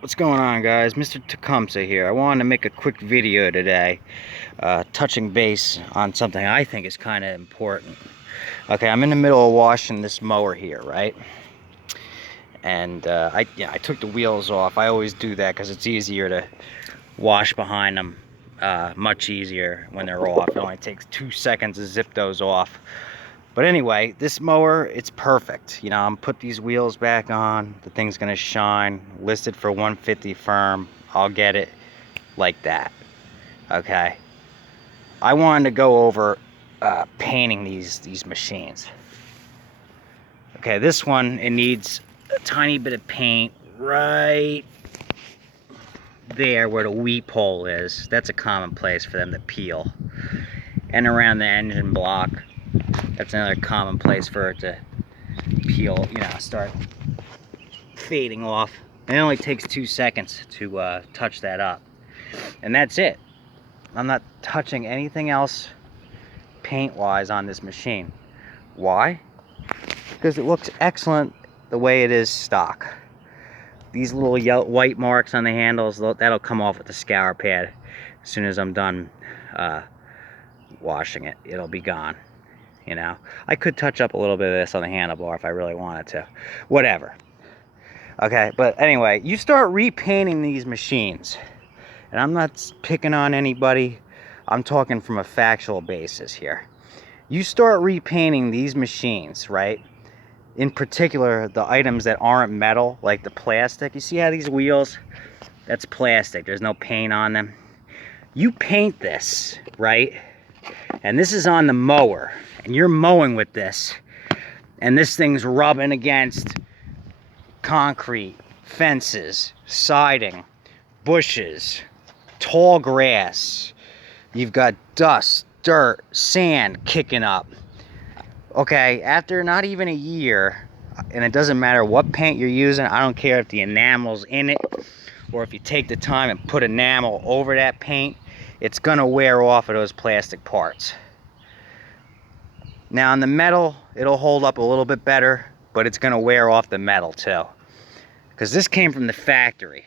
What's going on, guys? Mr. Tecumseh here. I wanted to make a quick video today, touching base on something I think is kind of important. Okay, I'm in the middle of washing this mower here, right? And I took the wheels off. I always do that because it's easier to wash behind them, much easier when they're off. It only takes 2 seconds to zip those off. But anyway, this mower, it's perfect. You know, I'm put these wheels back on. The thing's gonna shine. Listed for 150 firm. I'll get it like that. Okay. I wanted to go over painting these machines. Okay, this one, it needs a tiny bit of paint right there where the weep hole is. That's a common place for them to peel. And around the engine block. That's another common place for it to peel, you know, start fading off. And it only takes 2 seconds to touch that up. And that's it. I'm not touching anything else paint-wise on this machine. Why? Because it looks excellent the way it is stock. These little white marks on the handles, that'll come off with the scour pad. As soon as I'm done washing it, it'll be gone. You know, I could touch up a little bit of this on the handlebar if I really wanted to. Whatever. Okay, but anyway, you start repainting these machines. And I'm not picking on anybody. I'm talking from a factual basis here. You start repainting these machines, right? In particular, the items that aren't metal, like the plastic. You see how these wheels? That's plastic. There's no paint on them. You paint this, right? And this is on the mower. And you're mowing with this, and this thing's rubbing against concrete, fences, siding, bushes, tall grass. You've got dust, dirt, sand kicking up. Okay, after not even a year, and it doesn't matter what paint you're using, I don't care if the enamel's in it, or if you take the time and put enamel over that paint, it's gonna wear off of those plastic parts. Now on the metal, it'll hold up a little bit better, but it's gonna wear off the metal too. Because this came from the factory.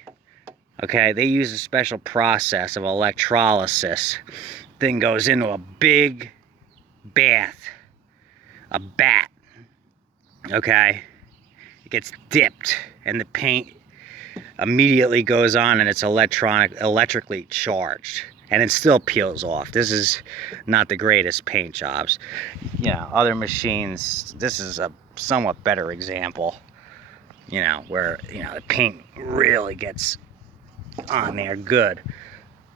Okay, they use a special process of electrolysis. Thing goes into a big bath, a bat. Okay, it gets dipped and the paint immediately goes on and it's electrically charged. And it still peels off. This is not the greatest paint jobs. You know, other machines, this is a somewhat better example, you know, where, you know, the paint really gets on there good.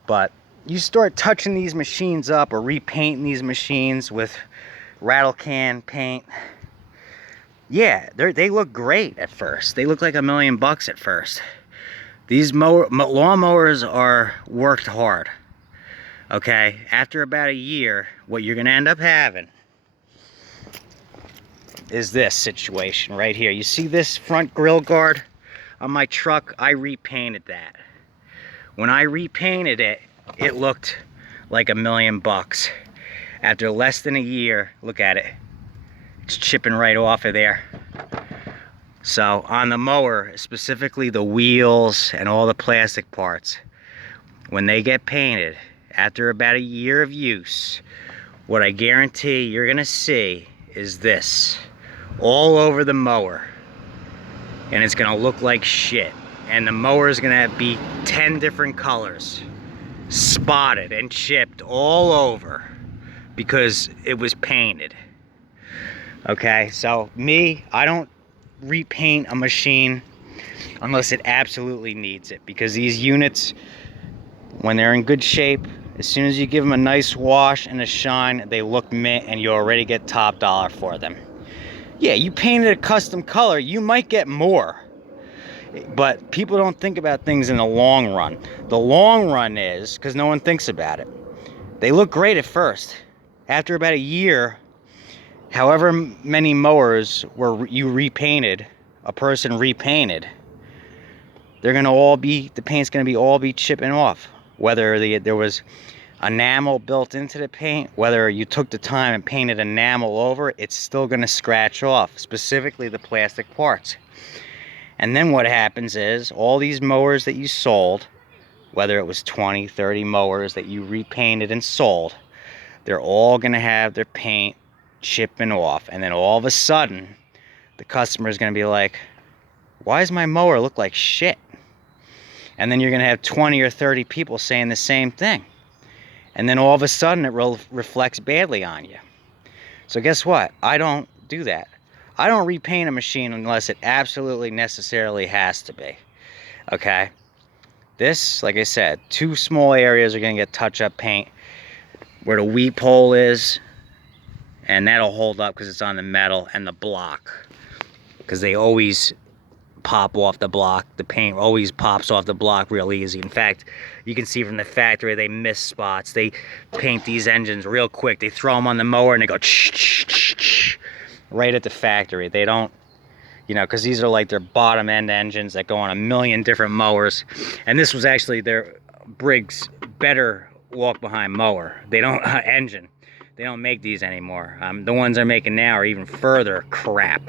But you start touching these machines up or repainting these machines with rattle can paint. Yeah, they look great at first. They look like $1 million at first. These lawnmowers are worked hard. Okay, after about a year, what you're gonna end up having is this situation right here. You see this front grill guard on my truck? I repainted that. When I repainted it, it looked like $1 million. After less than a year, look at it. It's chipping right off of there. So on the mower, specifically the wheels and all the plastic parts, when they get painted, after about a year of use, what I guarantee you're gonna see is this all over the mower. And it's gonna look like shit. And the mower is gonna be 10 different colors, spotted and chipped all over because it was painted. Okay, so me, I don't repaint a machine unless it absolutely needs it, because these units, when they're in good shape, as soon as you give them a nice wash and a shine, they look mint and you already get top dollar for them. Yeah, you painted a custom color, you might get more. But people don't think about things in the long run. The long run is, because no one thinks about it, they look great at first. After about a year, however many mowers you repainted, a person repainted, they're gonna all be, the paint's gonna be all be chipping off. Whether there was enamel built into the paint, whether you took the time and painted enamel over, it's still gonna scratch off, specifically the plastic parts. And then what happens is all these mowers that you sold, whether it was 20, 30 mowers that you repainted and sold, they're all going to have their paint chipping off. And then all of a sudden, the customer is going to be like, why does my mower look like shit? And then you're going to have 20 or 30 people saying the same thing. And then all of a sudden, it reflects badly on you. So guess what? I don't do that. I don't repaint a machine unless it absolutely necessarily has to be. Okay? This, like I said, 2 small areas are going to get touch-up paint where the weep hole is, and that'll hold up because it's on the metal, and the block, because they always pop off the block. The paint always pops off the block real easy. In fact, you can see from the factory they miss spots. They paint these engines real quick. They throw them on the mower and they go right at the factory. They don't, you know, because these are like their bottom end engines that go on a million different mowers. And this was actually their Briggs better walk behind mower. They don't engine. They don't make these anymore. The ones they're making now are even further crap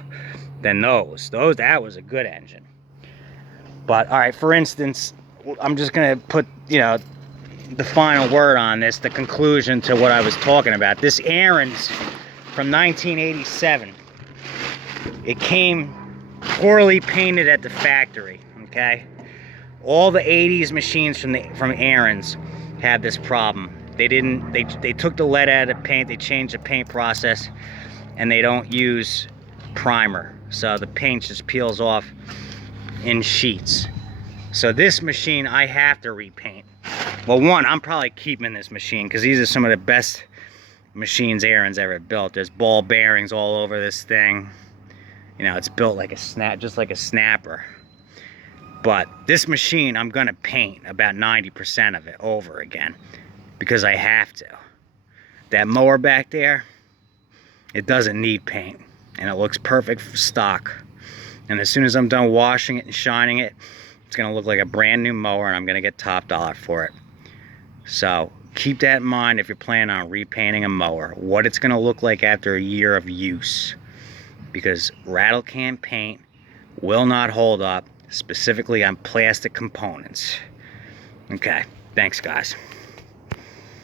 than those. That was a good engine. But all right, for instance, I'm just gonna put, you know, the final word on this, the conclusion to what I was talking about. This Aaron's from 1987. It came poorly painted at the factory. Okay, all the 80s machines from Aaron's had this problem. They took the lead out of the paint. They changed the paint process, and they don't use primer, so the paint just peels off in sheets. So this machine I have to repaint. Well, one, I'm probably keeping this machine because these are some of the best machines Aaron's ever built. There's ball bearings all over this thing. You know, it's built like a just like a snapper. But this machine, I'm gonna paint about 90% of it over again because I have to. That mower back there, it doesn't need paint, and it looks perfect for stock. And as soon as I'm done washing it and shining it, it's gonna look like a brand new mower, and I'm gonna get top dollar for it. So keep that in mind if you're planning on repainting a mower, what it's gonna look like after a year of use, because rattle can paint will not hold up, specifically on plastic components. Okay, thanks guys.